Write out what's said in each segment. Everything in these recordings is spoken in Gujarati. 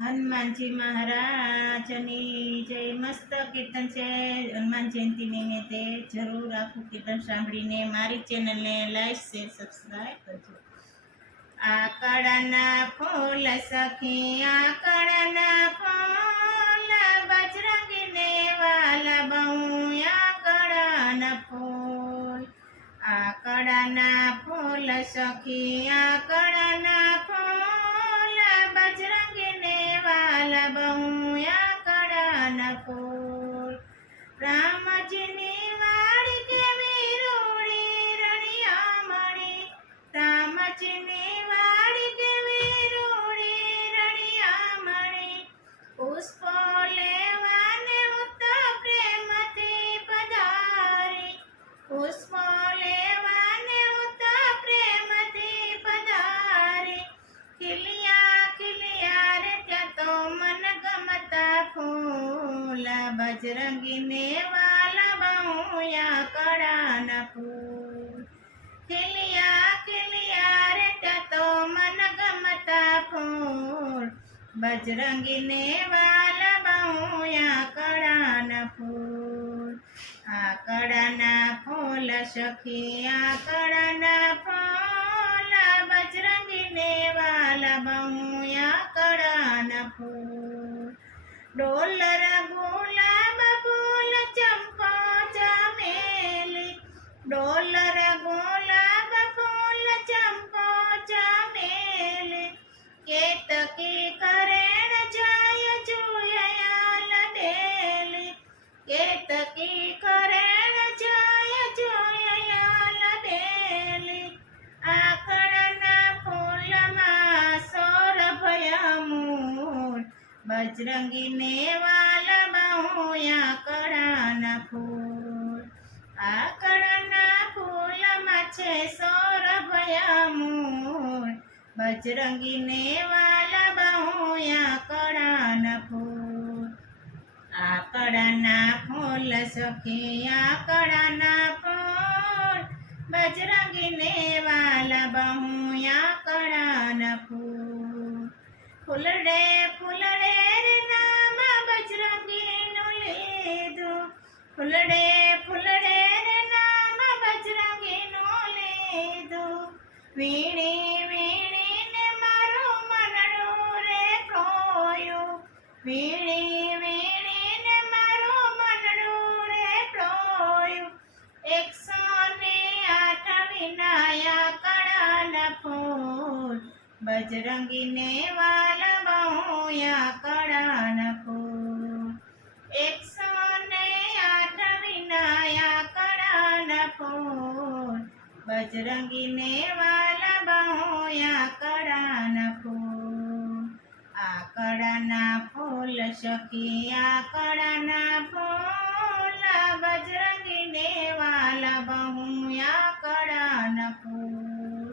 હનુમાનજી મહારાજની જય. મસ્ત કીર્તન છે. હનુમાન જયંતિ નિમિત્તે જરૂર આખું કીર્તન સાંભળીને મારી ચેનલને લાઈક શેર સબસ્ક્રાઈબ કરજો. આકડાના ફૂલ સખી આકડાના ફૂલ બજરંગીને વાલા બહુ આકડાના ફૂલ. આકડાના ફૂલ સખી આકડાના ફૂલ બજરંગીને વાલા બહુ આકડાના ફૂલ. રામજીની વાડી કેવી રૂડી રણિયામણી. રામજીની વાડી કેવી રૂડી રણિયામણી. પુષ્પો લેવાને ઉત્તર પ્રેમથી પધારી. પુષ્પો લેવાને ઉત્તર પ્રેમથી પધારી. ખીલિયા ખીલિયા રે ત્યાં તો મન ગમતા ફૂલ બજરંગીને વાલા બહુ આકડાના ફૂલ. ખીલિયા ખીલિયા રે ત્યાં તો મન ગમતા ફૂલ બજરંગીને વાલા બહુ આકડાના ફૂલ. આકડાના ફૂલ સખી આકડાના ફૂલ બજરંગીને વાલા બહુ આકડાના ફૂલ. ડોલર ગુલાબ ફૂલ ચંપો ચમેલી. ડોલર ગુલાબ ફૂલ ચંપો ચમેલી. કેતકી કરેણ જાય જોયાલ બેલી. કેતકી કરેણ જાય જોયાલ બેલી. આકડાના ફૂલમાં સૌરભય મૂળ બજરંગીને વાલા બહુ આકડાના ફૂલ. આકડાના ફૂલમાં છે સૌરભય મૂળ બજરંગીને વાલા બહુ આકડાના ફૂલ. આકડાના ફૂલ સખી આકડાના ફૂલ બજરંગીને વાલા બહુ આકડાના ફૂલ. ફૂલડે ફૂલડે રે નામ બજરંગીનું લીધું. ફૂલડે ફૂલડે રે નામ બજરંગીનું લીધું. વીણી વીણીને મારું મનડું રે પ્રોયું. વીણી વીણીને મારું મનડું રે પ્રોયું. 108 વિનાયા આકડાના ફૂલ બજરંગીને વાલા બહુ આકડાના ફૂલ. 108 વિનાયા આકડાના ફૂલ બજરંગીને વાલા બહુ આકડાના ફૂલ. આકડાના ફૂલ સખી આકડાના ફૂલ બજરંગીને વાલા બહુ આકડાના ફૂલ.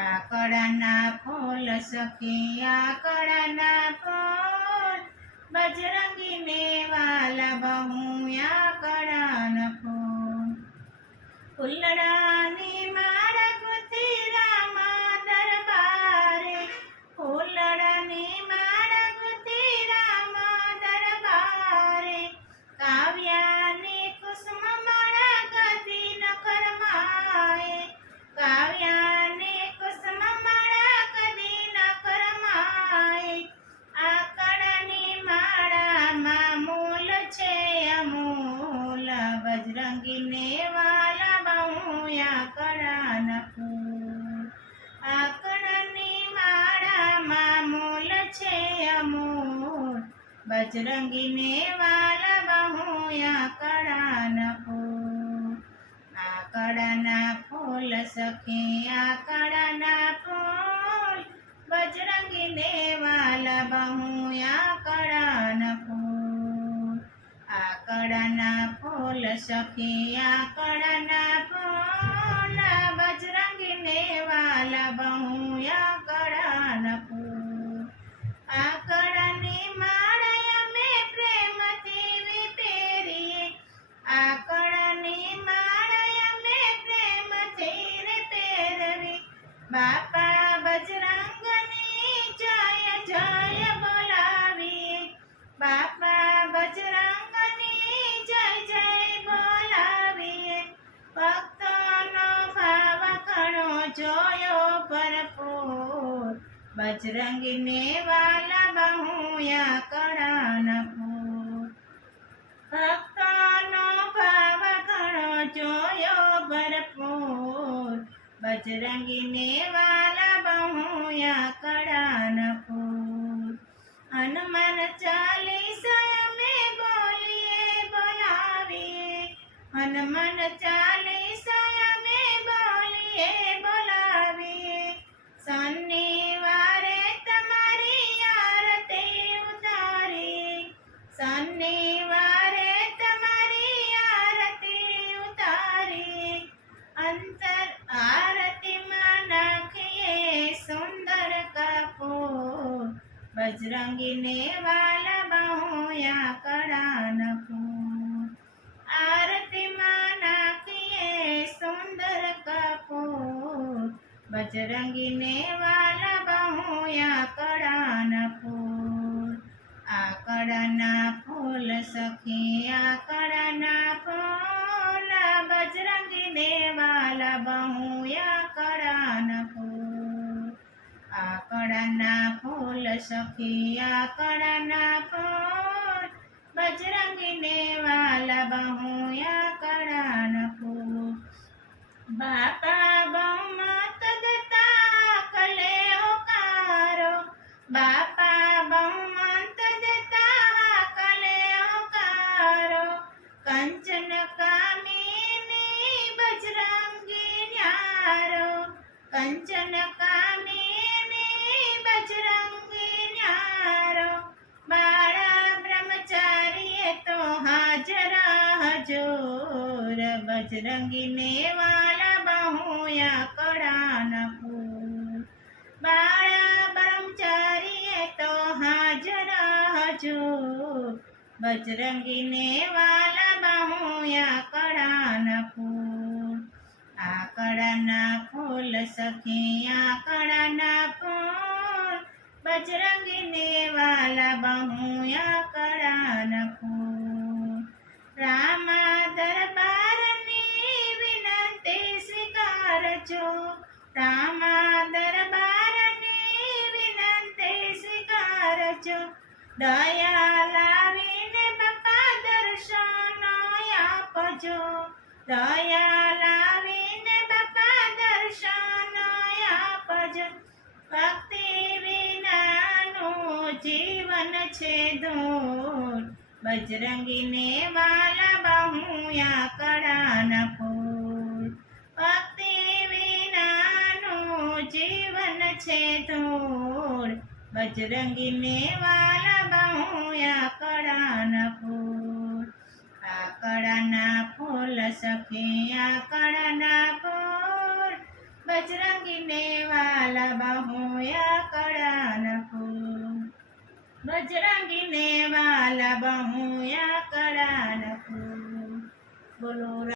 આકડાના ફૂલ સખી આકડાના ફૂલ બજરંગીને વાલા બહુ આકડાના ફૂલ. ફૂલડાની માળા ગુંથી રામા દરબારે. ફૂલડાની માળા ગુંથી રામા દરબારે. કાવ્યાની કુસુમ માળા ગદી ન કરમાએ. કાવ્યાની કુસુમ માળા કદી ન કરમાએ. આકડાની માળામાં મૂલ છે અમૂલ બજરંગીને વાલા બહુ આકડાના ફૂલ. આકડાની માળામાં મૂલ છે અમૂલ બજરંગીને વાલા બહુ આકડાના ફૂલ. આકડાના ફૂલ સખી આકડાના ફૂલ બજરંગીને વાલા બહુ આકડાના ફૂલ. આકડાના ફૂલ સખી આકડાના ફૂલ બજરંગીને વાલા બહુ આકડાના ફૂલ. આકડાની માળા અમે પ્રેમથી વિપેરીએ. આકડાની માળા અમે પ્રેમથી રે પહેરવી. બાપા બજરંગની જય જય બોલા. બજરંગીને વાલા બહુયા કળાના ફૂલ. ભક્તોનો ભાવ ઘણો જોયો ભરપૂર, બજરંગીને વાલા બહુયા કળાના ફૂલ. હનુમાન ચાલીસા અમે બોલીએ બોલાવીએ, હનુમાન ચાલીસા અમે બોલીએ બોલાવીએ. શનિવારે તમારી આરતી ઉતારી, શનિવારે તમારી આરતી ઉતારી. અંતર આરતીમાં નાખીએ સુંદર કપૂર, બજરંગીને વાલા બહુયા કળાના ફૂલ. આરતીમાં નાખીએ સુંદર કપૂર, બજરંગીને વાલા બહુયા કળાના ફૂલ. આ કળાના ફૂલ સખી આ કળાના ફૂલ, બજરંગીને વાલા બહુયા કળાના ફૂલ. આ કળાના ફૂલ સખી આ કળાના ફૂલ, બજરંગીને વાલા બહુયા કળાના ફૂલ. બાપા બહુમત દેતા કલે હોકારો, બાપા બહુમત દેતા કલે હોકારો. કંચન કામિની બજરંગી ન્યારો, કંચન કામિની બજરંગી ન્યારો. બાળા બ્રહ્મચારીએ તો હાજર હજૂર, બજરંગીને વાલા બહુયા કળાના ફૂલ. બાળા બ્રહ્મચારીએ તો હાજર હજૂર, બજરંગીને વાલા બહુયા કળાના ફૂલ. આ કળાના ફૂલ સખી આ કળાના ફૂલ, બજરંગીને વાલા બહુયા કળાના ફૂલ. રામા દરબારની વિનંતી સ્વીકારજો, રામા દરબારની વિનંતી સ્વીકારજો. દયા લાવીને બાપા દર્શન આપજો, દયા લાવીને બાપા દર્શન આપજો. ભક્તિ વિનાનું જીવન છે ધૂળ, બજરંગીને વાલા બહુયા કળાના ફૂલ. ભક્તિ વિનાનું જીવન છે ધૂળ, બજરંગીને વાલા બહુયા કળાના ફૂલ. આ કળાના ફૂલ સખી આ કળાના ફૂલ, બજરંગીને વાલા બહુયા કળાના ફૂલ. બજરંગીને વાલા બહુયા કળાના ફૂલ. બોલો.